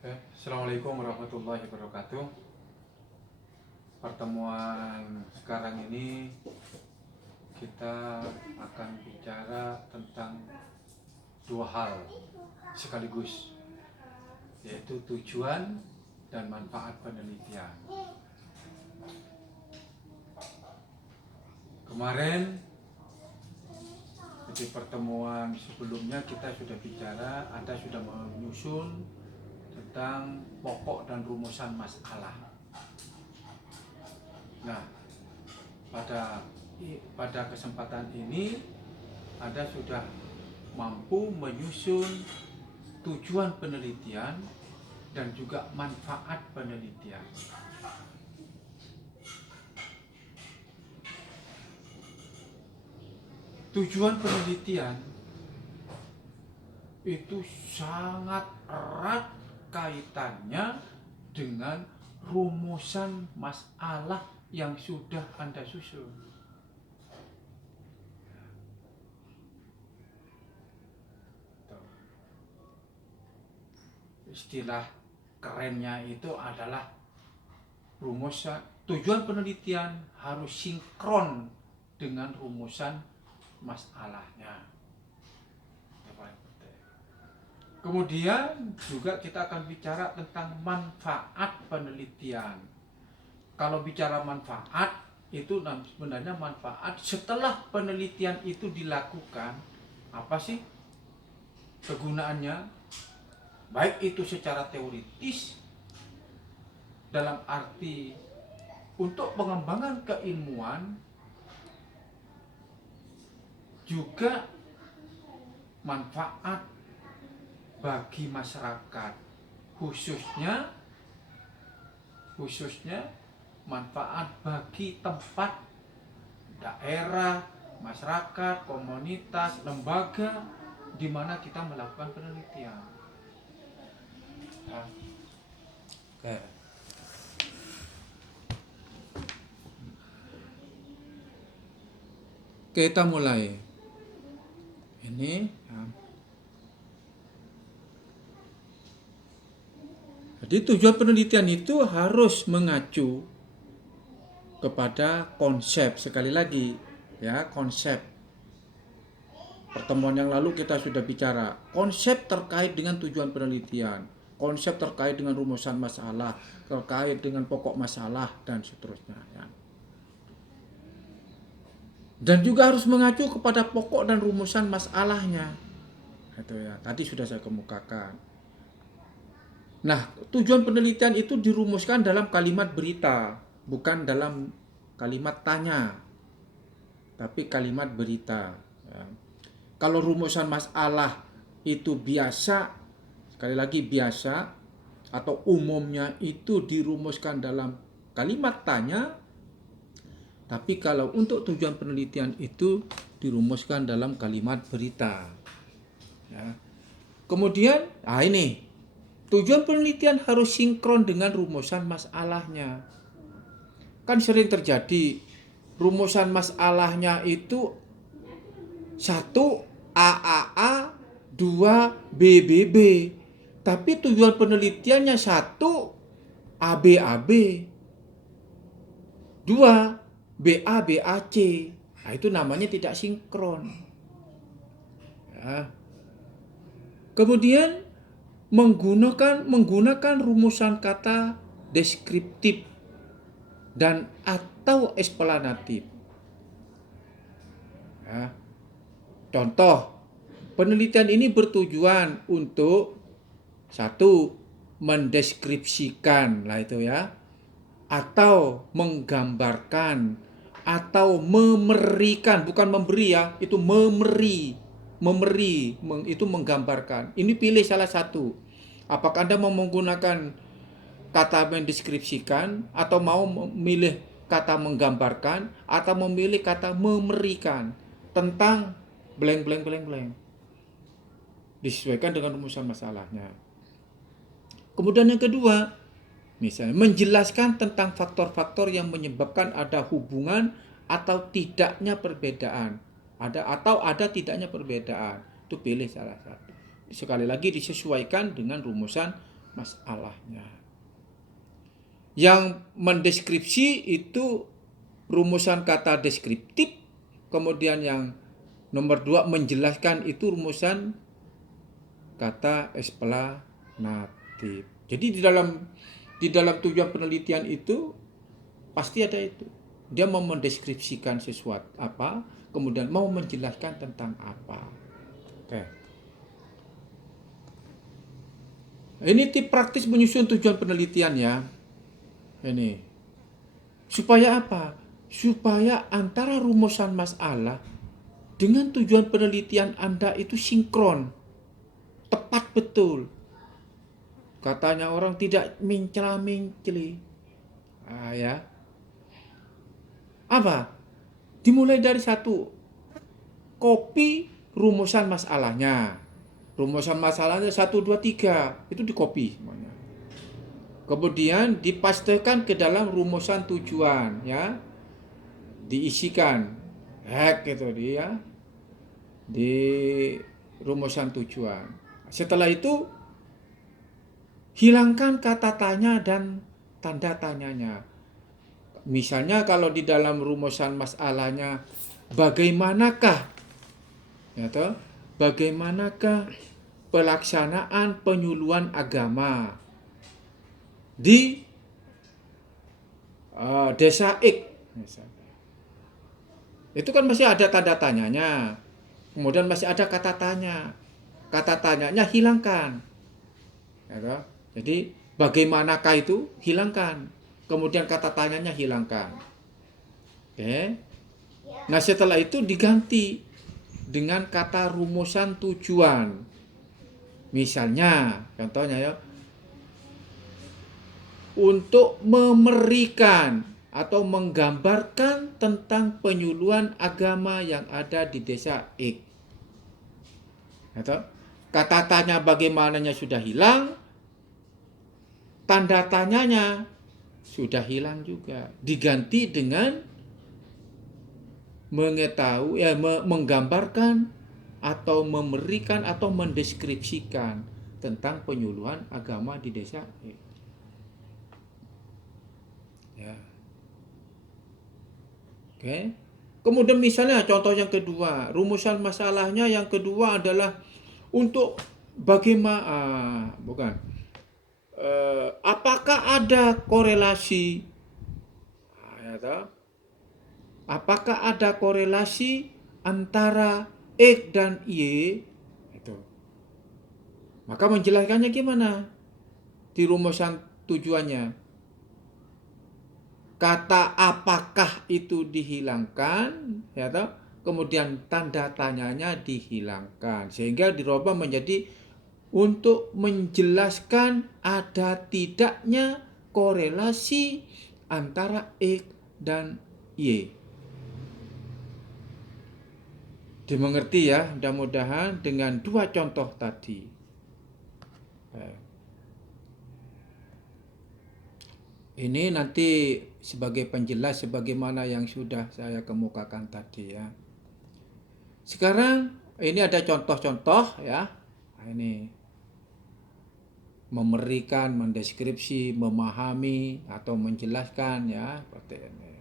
Assalamualaikum warahmatullahi wabarakatuh. Pertemuan sekarang ini kita akan bicara tentang dua hal sekaligus, yaitu tujuan dan manfaat penelitian. Kemarin di pertemuan sebelumnya kita sudah bicara, Anda sudah menyusun tentang pokok dan rumusan masalah. Nah, pada kesempatan ini Anda sudah mampu menyusun tujuan penelitian dan juga manfaat penelitian. Tujuan penelitian itu sangat erat kaitannya dengan rumusan masalah yang sudah Anda susun. Istilah kerennya itu adalah rumusan. Tujuan penelitian harus sinkron dengan rumusan masalahnya. Kemudian juga kita akan bicara tentang manfaat penelitian. Kalau bicara manfaat, itu sebenarnya manfaat setelah penelitian itu dilakukan. Apa sih kegunaannya? Baik itu secara teoritis, dalam arti untuk pengembangan keilmuan, juga manfaat bagi masyarakat, khususnya manfaat bagi tempat, daerah, masyarakat, komunitas, lembaga di mana kita melakukan penelitian. Oke. Kita mulai. Ini ya. Jadi tujuan penelitian itu harus mengacu kepada konsep. Sekali lagi ya, konsep. Pertemuan yang lalu kita sudah bicara konsep terkait dengan tujuan penelitian, konsep terkait dengan rumusan masalah, terkait dengan pokok masalah dan seterusnya ya. Dan juga harus mengacu kepada pokok dan rumusan masalahnya. Itu ya, tadi sudah saya kemukakan. Nah, tujuan penelitian itu dirumuskan dalam kalimat berita, bukan dalam kalimat tanya, tapi kalimat berita. Ya. Kalau rumusan masalah itu biasa, sekali lagi biasa, atau umumnya itu dirumuskan dalam kalimat tanya, tapi kalau untuk tujuan penelitian itu dirumuskan dalam kalimat berita. Ya. Kemudian, ini. Tujuan penelitian harus sinkron dengan rumusan masalahnya. Kan sering terjadi rumusan masalahnya itu 1 AAA, 2 BBB. Tapi tujuan penelitiannya 1 ABAB, 2 BABAC. Nah, itu namanya tidak sinkron. Ya. Kemudian menggunakan rumusan kata deskriptif dan atau eksplanatif. Ya. Contoh, penelitian ini bertujuan untuk 1 mendeskripsikan, lah itu ya, atau menggambarkan, atau memerikan, bukan memberi ya, itu memberi itu menggambarkan. Ini pilih salah satu. Apakah Anda mau menggunakan kata mendeskripsikan, atau mau memilih kata menggambarkan, atau memilih kata memerikan tentang blank. Disesuaikan dengan rumusan masalahnya. Kemudian yang kedua, misalnya menjelaskan tentang faktor-faktor yang menyebabkan ada hubungan atau tidaknya perbedaan. Ada tidaknya perbedaan. Itu pilih salah satu. Sekali lagi disesuaikan dengan rumusan masalahnya. Yang mendeskripsi itu rumusan kata deskriptif, kemudian yang nomor 2 menjelaskan itu rumusan kata eksplanatif. Jadi di dalam tujuan penelitian itu pasti ada itu. Dia mau mendeskripsikan sesuatu apa, kemudian mau menjelaskan tentang apa. Oke. Ini tip praktis menyusun tujuan penelitian ya. Ini. Supaya apa? Supaya antara rumusan masalah dengan tujuan penelitian Anda itu sinkron. Tepat betul. Katanya orang tidak mencela-menceli. Ya. Apa? Dimulai dari satu. Copy rumusan masalahnya. Rumusan masalahnya 1, 2, 3. Itu di copy semuanya. Kemudian dipastekan ke dalam rumusan tujuan ya. Diisikan. Gitu dia. Di rumusan tujuan. Setelah itu hilangkan kata tanya dan tanda tanyanya. Misalnya kalau di dalam rumusan masalahnya bagaimanakah ya toh? Bagaimanakah pelaksanaan penyuluhan agama di desa X misalnya. Itu kan masih ada tanda tanyanya. Kemudian masih ada kata tanya. Kata tanyanya hilangkan. Ya toh? Jadi bagaimanakah itu hilangkan. Kemudian kata tanyanya hilangkan. Oke. Nah setelah itu diganti dengan kata rumusan tujuan. Misalnya, contohnya ya, untuk memberikan atau menggambarkan tentang penyuluhan agama yang ada di desa X. Atau kata tanya bagaimananya sudah hilang, tanda tanyanya sudah hilang juga. Diganti dengan mengetahui, menggambarkan atau memberikan atau mendeskripsikan tentang penyuluhan agama di desa. Ya. Oke. Kemudian misalnya contoh yang kedua, rumusan masalahnya yang kedua adalah untuk bagaimana, apakah ada korelasi, apakah ada korelasi antara X dan Y? Itu. Maka menjelaskannya gimana? Di rumusan tujuannya. Kata apakah itu dihilangkan, ya toh? Kemudian tanda tanyanya dihilangkan. Sehingga dirubah menjadi untuk menjelaskan ada tidaknya korelasi antara X dan Y. Dimengerti ya, mudah-mudahan dengan dua contoh tadi. Ini nanti sebagai penjelas sebagaimana yang sudah saya kemukakan tadi ya. Sekarang ini ada contoh-contoh ya. Ini memberikan, mendeskripsi, memahami atau menjelaskan ya seperti ini.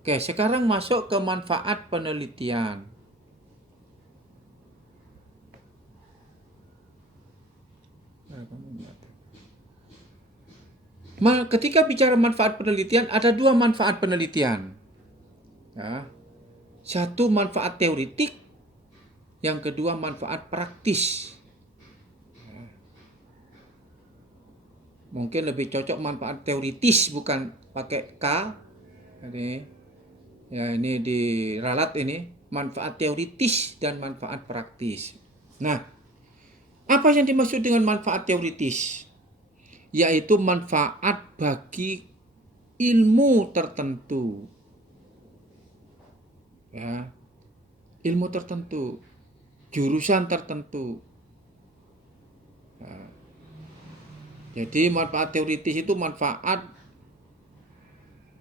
Oke, sekarang masuk ke manfaat penelitian. Ketika bicara manfaat penelitian, ada dua manfaat penelitian. Ya. Satu manfaat teoritik, yang kedua manfaat praktis. Ya. Mungkin lebih cocok manfaat teoritis, bukan pakai K. Ini, ya ini diralat ini, manfaat teoritis dan manfaat praktis. Nah, apa yang dimaksud dengan manfaat teoritis? Yaitu manfaat bagi ilmu tertentu. Ya, ilmu tertentu, jurusan tertentu. Ya. Jadi manfaat teoritis itu manfaat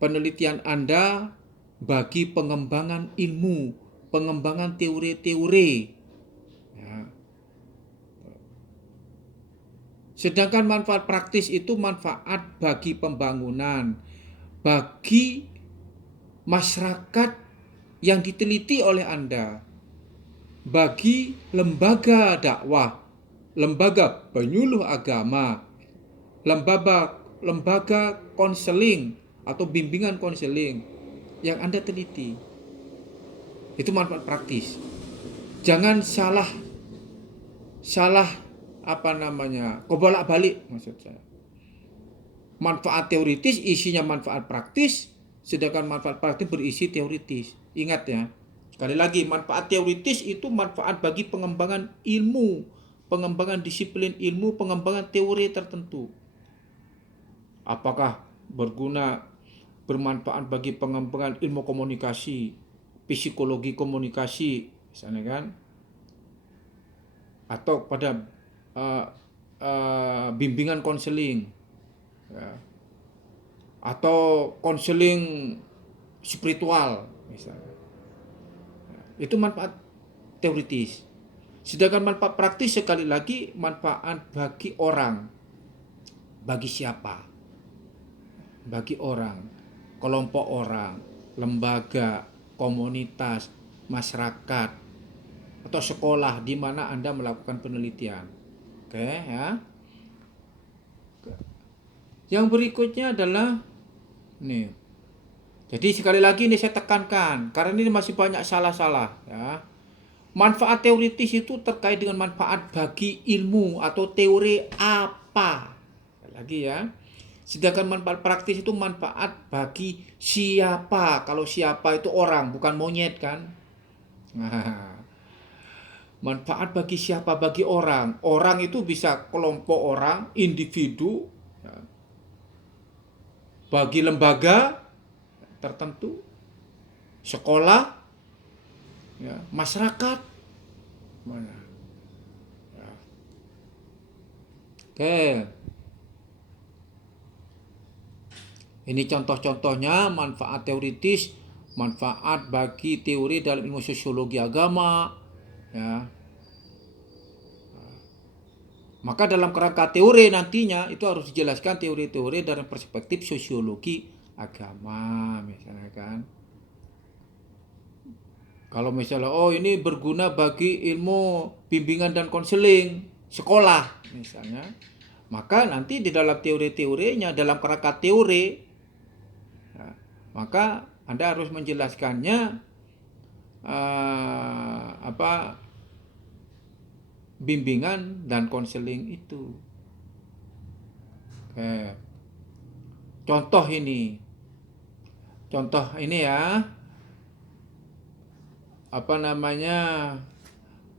penelitian Anda bagi pengembangan ilmu, pengembangan teori-teori. Ya. Sedangkan manfaat praktis itu manfaat bagi pembangunan, bagi masyarakat yang diteliti oleh Anda, bagi lembaga dakwah, lembaga penyuluh agama, lembaga konseling atau bimbingan konseling yang Anda teliti. Itu manfaat praktis. Jangan salah kebolak-balik maksud saya. Manfaat teoritis isinya manfaat praktis, sedangkan manfaat praktis berisi teoritis. Ingat ya. Sekali lagi, manfaat teoritis itu manfaat bagi pengembangan ilmu, pengembangan disiplin ilmu, pengembangan teori tertentu. Apakah bermanfaat bagi pengembangan ilmu komunikasi, psikologi komunikasi, misalnya kan, atau pada bimbingan konseling, ya, atau konseling spiritual, misalnya. Itu manfaat teoritis. Sedangkan manfaat praktis sekali lagi manfaat bagi orang. Bagi siapa? Bagi orang, kelompok orang, lembaga, komunitas, masyarakat, atau sekolah di mana Anda melakukan penelitian. Oke ya. Yang berikutnya adalah nih. Jadi sekali lagi ini saya tekankan karena ini masih banyak salah-salah ya. Manfaat teoritis itu terkait dengan manfaat bagi ilmu atau teori apa. Sekali lagi ya. Sedangkan manfaat praktis itu manfaat bagi siapa. Kalau siapa itu orang, bukan monyet kan. Nah, manfaat bagi siapa? Bagi orang. Orang itu bisa kelompok orang, individu, ya. Bagi lembaga tertentu, sekolah, ya, masyarakat, mana? Ya. Oke, ini contoh-contohnya manfaat teoritis, manfaat bagi teori dalam ilmu sosiologi agama, ya. Maka dalam kerangka teori nantinya itu harus dijelaskan teori-teori dari perspektif sosiologi agama, misalnya kan. Kalau misalnya ini berguna bagi ilmu bimbingan dan konseling sekolah misalnya, maka nanti di dalam teori-teorinya, dalam kerangka teori, ya, maka Anda harus menjelaskannya bimbingan dan konseling itu. Oke. Contoh ini ya,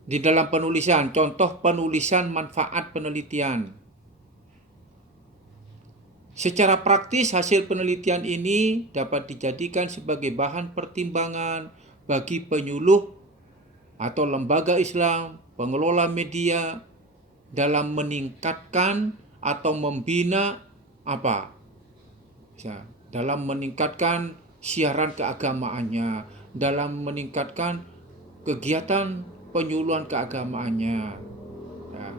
di dalam penulisan, contoh penulisan manfaat penelitian. Secara praktis hasil penelitian ini dapat dijadikan sebagai bahan pertimbangan bagi penyuluh atau lembaga Islam, pengelola media dalam meningkatkan atau membina dalam meningkatkan siaran keagamaannya, dalam meningkatkan kegiatan penyuluhan keagamaannya. Ya.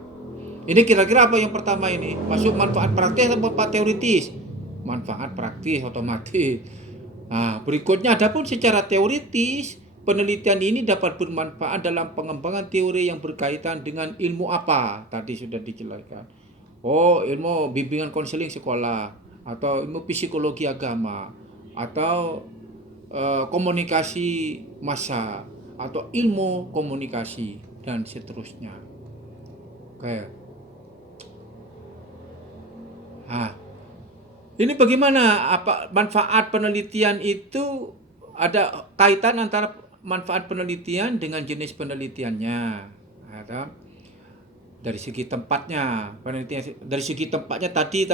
Ini kira-kira apa yang pertama ini? Masuk manfaat praktis atau manfaat teoritis? Manfaat praktis otomatis. Nah, berikutnya adapun secara teoritis, penelitian ini dapat bermanfaat dalam pengembangan teori yang berkaitan dengan ilmu apa? Tadi sudah dijelaskan. Ilmu bimbingan konseling sekolah, atau ilmu psikologi agama, atau komunikasi massa, atau ilmu komunikasi, dan seterusnya. Oke. Ini bagaimana manfaat penelitian itu, ada kaitan antara manfaat penelitian dengan jenis penelitiannya. Atau dari segi tempatnya, dari segi tempatnya tadi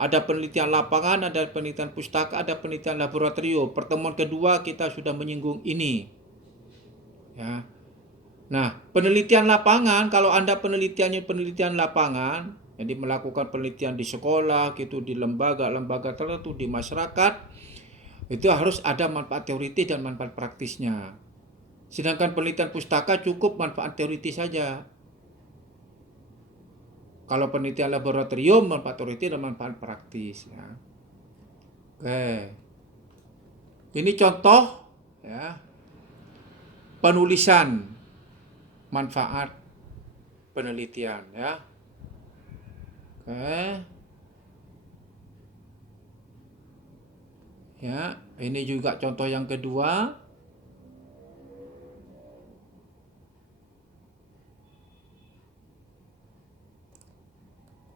ada penelitian lapangan, ada penelitian pustaka, ada penelitian laboratorium. Pertemuan kedua kita sudah menyinggung ini. Ya. Nah, penelitian lapangan, kalau Anda penelitian lapangan, jadi melakukan penelitian di sekolah, gitu, di lembaga tertentu, di masyarakat, itu harus ada manfaat teoritis dan manfaat praktisnya. Sedangkan penelitian pustaka cukup manfaat teoritis saja. Kalau penelitian laboratorium, manfaat teoretik dan manfaat praktis. Ya. Oke, ini contoh ya penulisan manfaat penelitian ya. Oke. Ya, ini juga contoh yang kedua.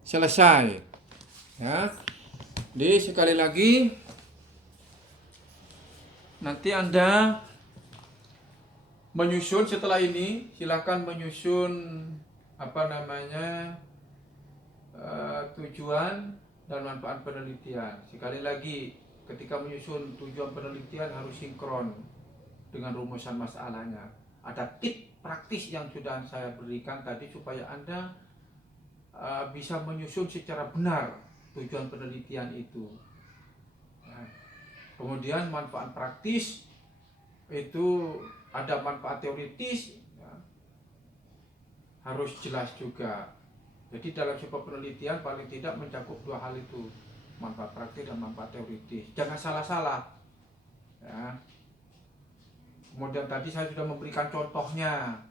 Selesai. Ya. Jadi sekali lagi nanti Anda menyusun setelah ini, silakan menyusun tujuan dan manfaat penelitian. Sekali lagi, ketika menyusun tujuan penelitian harus sinkron dengan rumusan masalahnya. Ada tip praktis yang sudah saya berikan tadi supaya Anda bisa menyusun secara benar tujuan penelitian itu. Nah, kemudian manfaat praktis itu ada manfaat teoritis, ya, harus jelas juga. Jadi dalam sebuah penelitian paling tidak mencakup dua hal itu, manfaat praktis dan manfaat teoritis. Jangan salah-salah. Ya. Kemudian tadi saya sudah memberikan contohnya,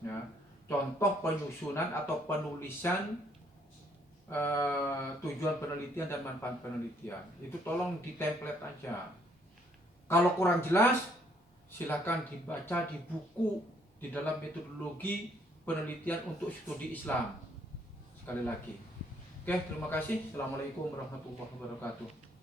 ya, contoh penyusunan atau penulisan tujuan penelitian dan manfaat penelitian. Itu tolong di template aja. Kalau kurang jelas, silakan dibaca di buku di dalam metodologi penelitian untuk studi Islam. Sekali lagi. Oke, terima kasih. Assalamualaikum warahmatullahi wabarakatuh.